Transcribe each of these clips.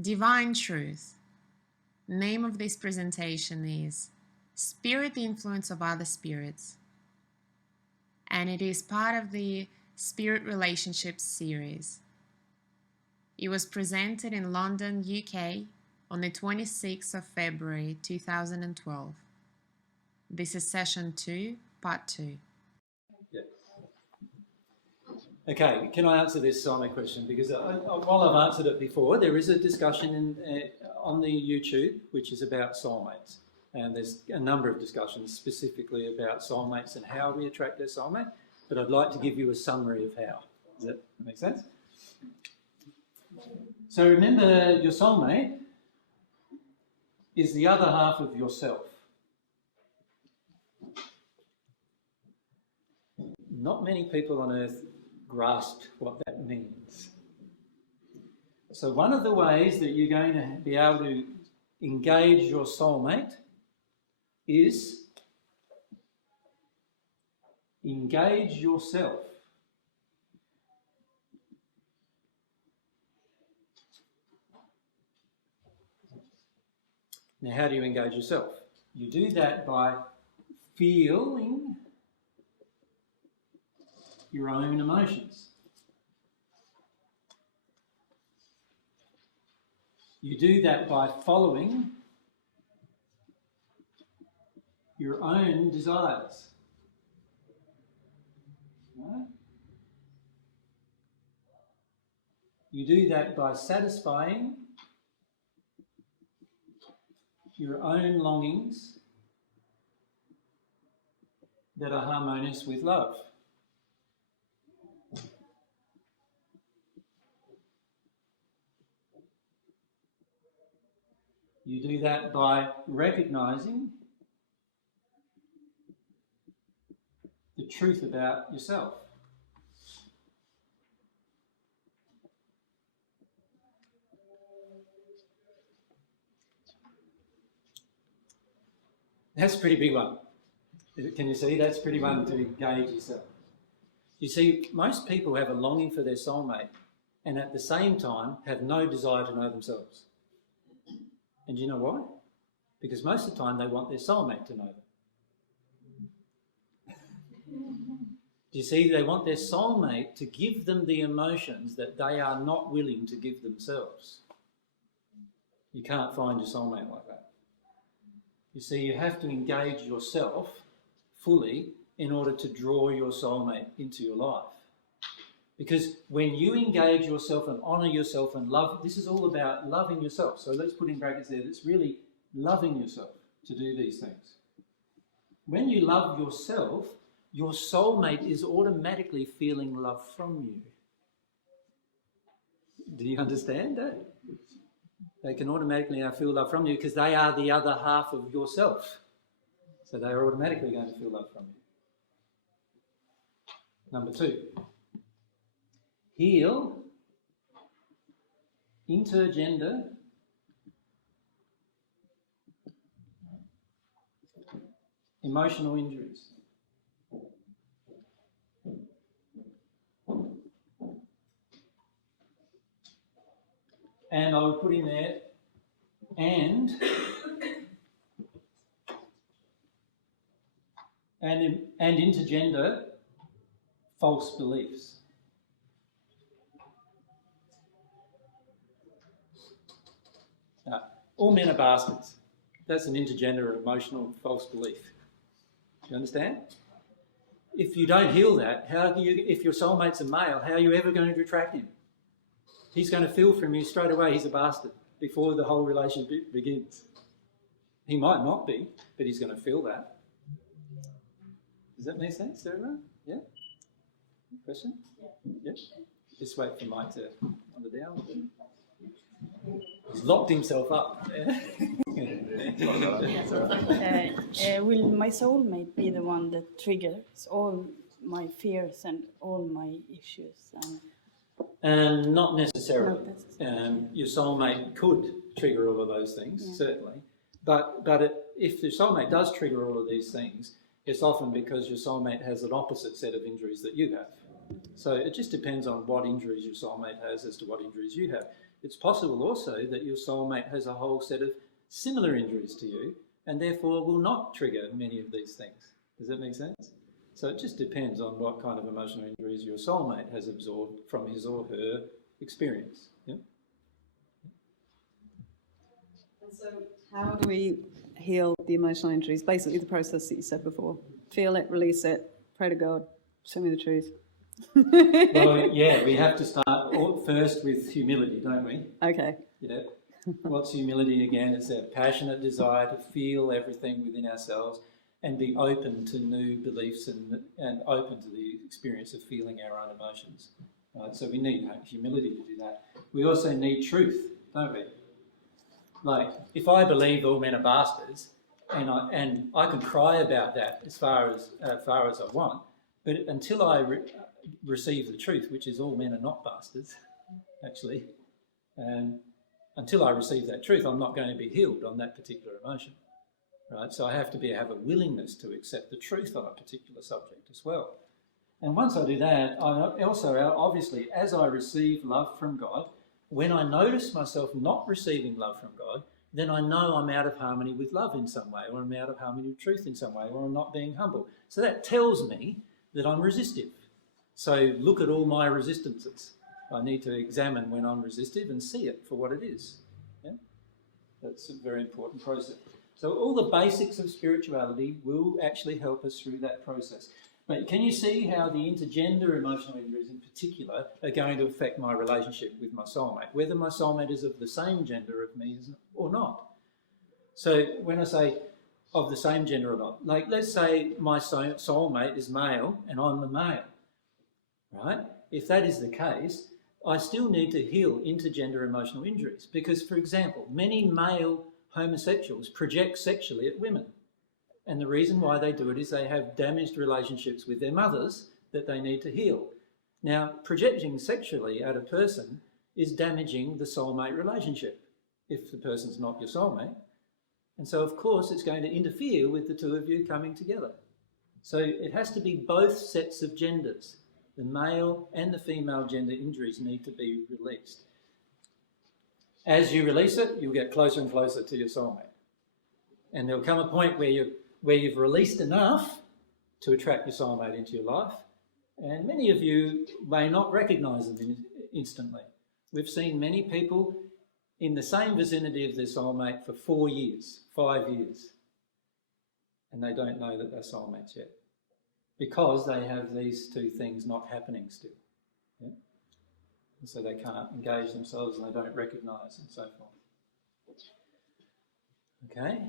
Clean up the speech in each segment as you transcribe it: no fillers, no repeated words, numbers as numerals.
Divine Truth. Name of this presentation is Spirit, the Influence of Other Spirits, and it is part of the Spirit Relationships series. It was presented in London, UK on the 26th of February 2012. This is session 2, part 2. Yeah. Okay, can I answer this soulmate question? Because while I've answered it before, there is a discussion on the YouTube which is about soulmates. And there's a number of discussions specifically about soulmates and how we attract their soulmate. But I'd like to give you a summary of how. Does that make sense? So remember, your soulmate is the other half of yourself. Not many people on earth grasp what that means. So one of the ways that you're going to be able to engage your soulmate is engage yourself. Now, how do you engage yourself? You do that by feeling your own emotions. You do that by following your own desires. Right? You do that by satisfying your own longings that are harmonious with love. You do that by recognizing the truth about yourself. That's a pretty big one. Can you see? That's a pretty one to engage yourself. You see, most people have a longing for their soulmate and at the same time have no desire to know themselves. And do you know why? Because most of the time they want their soulmate to know them. Do you see? They want their soulmate to give them the emotions that they are not willing to give themselves. You can't find your soulmate like that. You see, you have to engage yourself fully in order to draw your soulmate into your life. Because when you engage yourself and honour yourself and love, this is all about loving yourself. So let's put in brackets there, it's really loving yourself to do these things. When you love yourself, your soulmate is automatically feeling love from you. Do you understand that? They can automatically now feel love from you because they are the other half of yourself. So they are automatically going to feel love from you. Number 2. Heal intergender emotional injuries. And I would put in there, and intergender false beliefs. All men are bastards. That's an intergender emotional false belief. Do you understand? If you don't heal that, if your soulmate's a male, how are you ever going to attract him? He's going to feel from you straight away he's a bastard before the whole relationship begins. He might not be, but he's going to feel that. Does that make sense to everyone? Yeah? Question? Yeah? Just wait for Mike to wander down. He's locked himself up. Will my soulmate be the one that triggers all my fears and all my issues? Not necessarily. Your soulmate could trigger all of those things, certainly. But if your soulmate does trigger all of these things, it's often because your soulmate has an opposite set of injuries that you have. So it just depends on what injuries your soulmate has as to what injuries you have. It's possible also that your soulmate has a whole set of similar injuries to you and therefore will not trigger many of these things. Does that make sense? So it just depends on what kind of emotional injuries your soulmate has absorbed from his or her experience. Yeah? And so how do we heal the emotional injuries? Basically the process that you said before. Feel it, release it, pray to God, show me the truth. Well, yeah, we have to start first with humility, don't we? Okay. Yeah. What's humility again? It's a passionate desire to feel everything within ourselves and be open to new beliefs and open to the experience of feeling our own emotions. Right? So we need humility to do that. We also need truth, don't we? Like, if I believe all men are bastards, and I can cry about that as far as I want, but until I receive the truth, which is all men are not bastards, actually, until I receive that truth, I'm not going to be healed on that particular emotion, right? So I have to have a willingness to accept the truth on a particular subject as well. And once I do that, I also, obviously, as I receive love from God, when I notice myself not receiving love from God, then I know I'm out of harmony with love in some way, or I'm out of harmony with truth in some way, or I'm not being humble. So that tells me that I'm resistive. So look at all my resistances. I need to examine when I'm resistive and see it for what it is. Yeah? That's a very important process. So all the basics of spirituality will actually help us through that process. But can you see how the intergender emotional injuries in particular are going to affect my relationship with my soulmate, whether my soulmate is of the same gender of me or not? So when I say of the same gender or not, like let's say my soulmate is male and I'm the male, right? If that is the case, I still need to heal intergender emotional injuries because, for example, many male homosexuals project sexually at women. And the reason why they do it is they have damaged relationships with their mothers that they need to heal. Now, projecting sexually at a person is damaging the soulmate relationship if the person's not your soulmate. And so, of course, it's going to interfere with the two of you coming together. So it has to be both sets of genders. The male and the female gender injuries need to be released. As you release it, you'll get closer and closer to your soulmate. And there'll come a point where you've released enough to attract your soulmate into your life. And many of you may not recognise them instantly. We've seen many people in the same vicinity of their soulmate for 4 years, 5 years, and they don't know that they're soulmates yet because they have these two things not happening still. Yeah? And so they can't engage themselves and they don't recognise and so forth. Okay?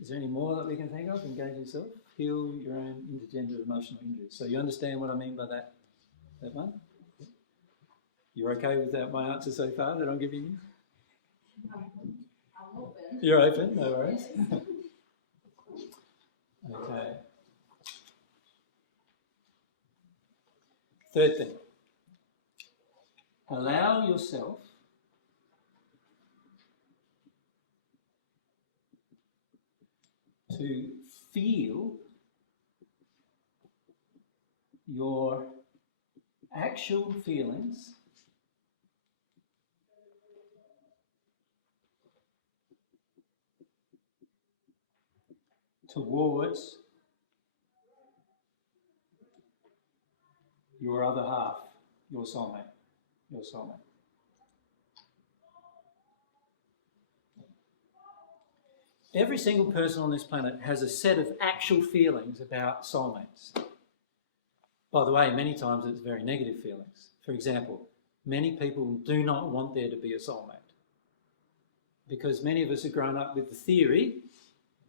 Is there any more that we can think of? Engage yourself. Heal your own intergender emotional injuries. So you understand what I mean by that one? You're okay with that, my answer so far that I'm giving you? I'm open. You're open, no worries. Okay. Third thing. Allow yourself to feel your actual feelings towards your other half, your soulmate. Every single person on this planet has a set of actual feelings about soulmates. By the way, many times it's very negative feelings. For example, many people do not want there to be a soulmate because many of us have grown up with the theory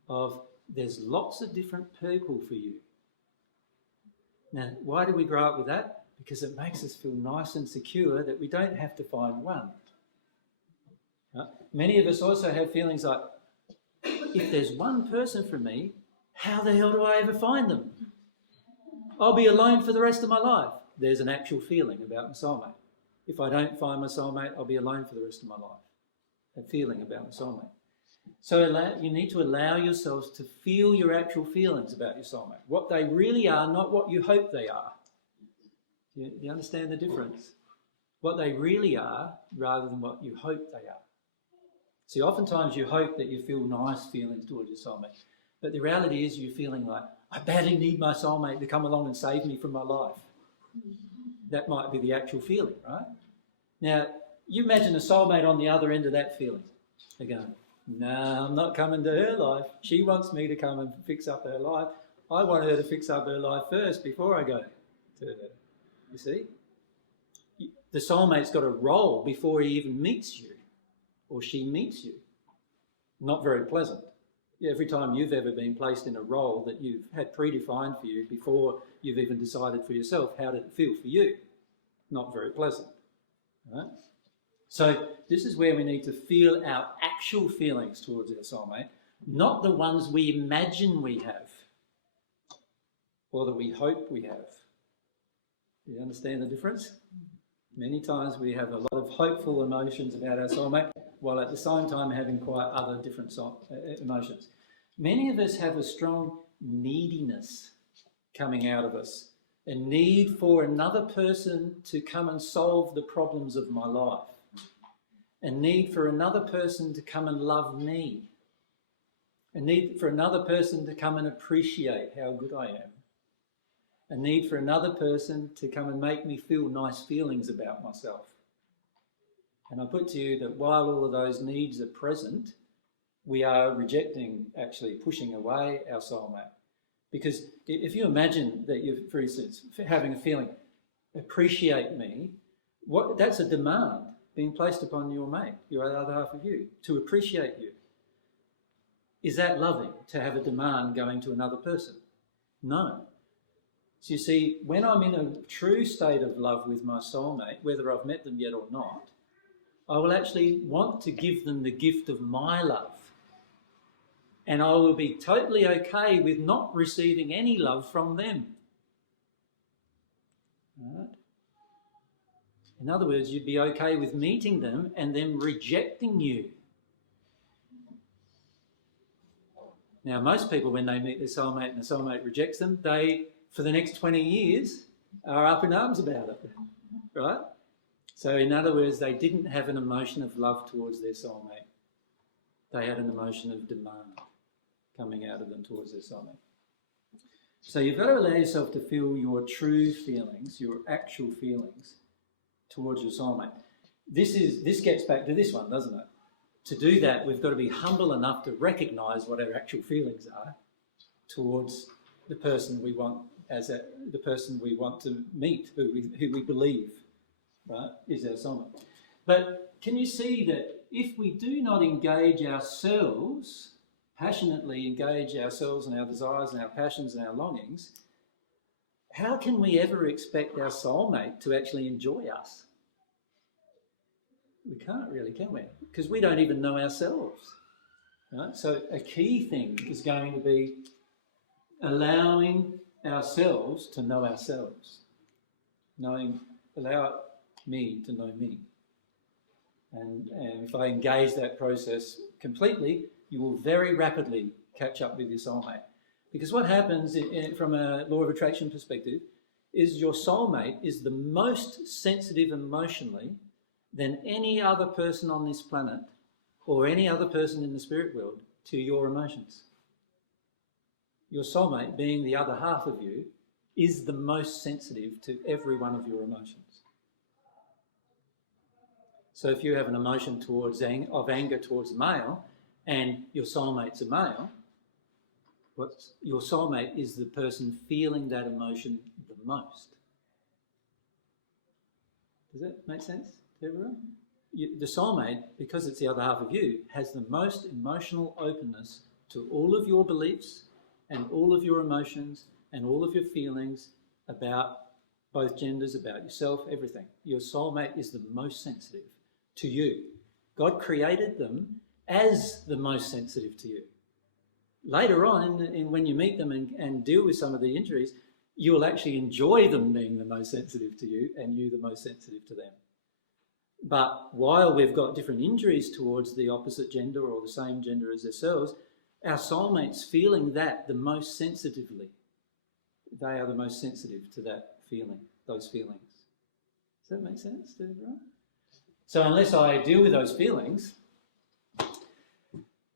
of there's lots of different people for you. Now, why do we grow up with that? Because it makes us feel nice and secure that we don't have to find one. Right? Many of us also have feelings like, if there's one person for me, how the hell do I ever find them? I'll be alone for the rest of my life. There's an actual feeling about my soulmate. If I don't find my soulmate, I'll be alone for the rest of my life. A feeling about my soulmate. So you need to allow yourselves to feel your actual feelings about your soulmate. What they really are, not what you hope they are. Do you understand the difference? What they really are rather than what you hope they are. See, oftentimes you hope that you feel nice feelings towards your soulmate, but the reality is you're feeling like, I badly need my soulmate to come along and save me from my life. That might be the actual feeling, right? Now, you imagine a soulmate on the other end of that feeling. They're going, no, I'm not coming to her life. She wants me to come and fix up her life. I want her to fix up her life first before I go to her. You see? The soulmate's got a role before he even meets you or she meets you. Not very pleasant. Every time you've ever been placed in a role that you've had predefined for you before you've even decided for yourself, how did it feel for you? Not very pleasant. Right? So this is where we need to feel our actual feelings towards our soulmate, not the ones we imagine we have or that we hope we have. Do you understand the difference? Many times we have a lot of hopeful emotions about our soulmate, while at the same time having quite other different emotions. Many of us have a strong neediness coming out of us, a need for another person to come and solve the problems of my life, a need for another person to come and love me, a need for another person to come and appreciate how good I am, a need for another person to come and make me feel nice feelings about myself. And I put to you that while all of those needs are present, we are rejecting, actually pushing away our soulmate. Because if you imagine that you're, for instance, having a feeling, appreciate me, that's a demand being placed upon your mate, your other half of you, to appreciate you. Is that loving, to have a demand going to another person? No. So you see, when I'm in a true state of love with my soulmate, whether I've met them yet or not, I will actually want to give them the gift of my love. And I will be totally okay with not receiving any love from them. Right? In other words, you'd be okay with meeting them and them rejecting you. Now, most people, when they meet their soulmate and the soulmate rejects them, they, for the next 20 years, are up in arms about it, right? So in other words, they didn't have an emotion of love towards their soulmate. They had an emotion of demand coming out of them towards their soulmate. So you've got to allow yourself to feel your true feelings, your actual feelings towards your soulmate. This gets back to this one, doesn't it? To do that, we've got to be humble enough to recognise what our actual feelings are towards the person we want the person we want to meet, who we believe, right, is our soulmate. But can you see that if we do not engage ourselves, passionately engage ourselves and our desires and our passions and our longings, how can we ever expect our soulmate to actually enjoy us? We can't really, can we? Because we don't even know ourselves. Right? So a key thing is going to be allowing ourselves to know ourselves. Allow me to know me. And if I engage that process completely, you will very rapidly catch up with your soulmate. Because what happens from a law of attraction perspective is your soulmate is the most sensitive emotionally than any other person on this planet or any other person in the spirit world to your emotions. Your soulmate, being the other half of you, is the most sensitive to every one of your emotions. So if you have an emotion of anger towards a male and your soulmate's a male, your soulmate is the person feeling that emotion the most. Does that make sense to everyone? The soulmate, because it's the other half of you, has the most emotional openness to all of your beliefs and all of your emotions and all of your feelings about both genders, about yourself, everything. Your soulmate is the most sensitive to you. God created them as the most sensitive to you. Later on, when you meet them and deal with some of the injuries, you will actually enjoy them being the most sensitive to you and you the most sensitive to them. But while we've got different injuries towards the opposite gender or the same gender as ourselves, our soulmate's feeling that the most sensitively. They are the most sensitive to that feeling. those feelings. Does that make sense to everyone? So unless I deal with those feelings,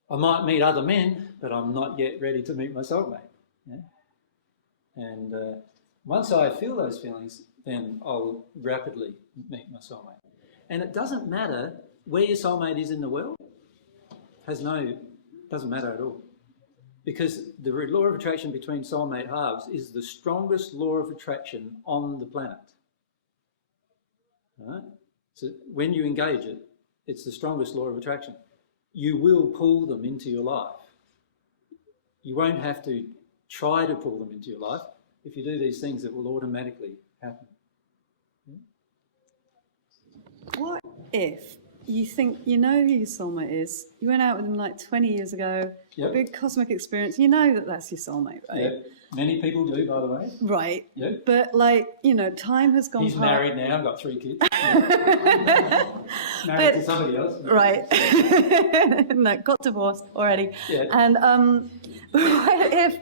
I might meet other men, but I'm not yet ready to meet my soulmate. Yeah? And once I feel those feelings, then I'll rapidly meet my soulmate. And it doesn't matter where your soulmate is in the world. Doesn't matter at all. Because the law of attraction between soulmate halves is the strongest law of attraction on the planet. Right? So when you engage it, it's the strongest law of attraction. You will pull them into your life. You won't have to try to pull them into your life. If you do these things, it will automatically happen. What if you think you know who your soulmate is? You went out with them like 20 years ago, Yep. big cosmic experience. You know that that's your soulmate, right? Yeah. Many people do, by the way. Right. Yeah. But like, you know, time has gone He's past. married now, got 3 kids. Married to somebody else. Right. No, got divorced already. Yeah. And what if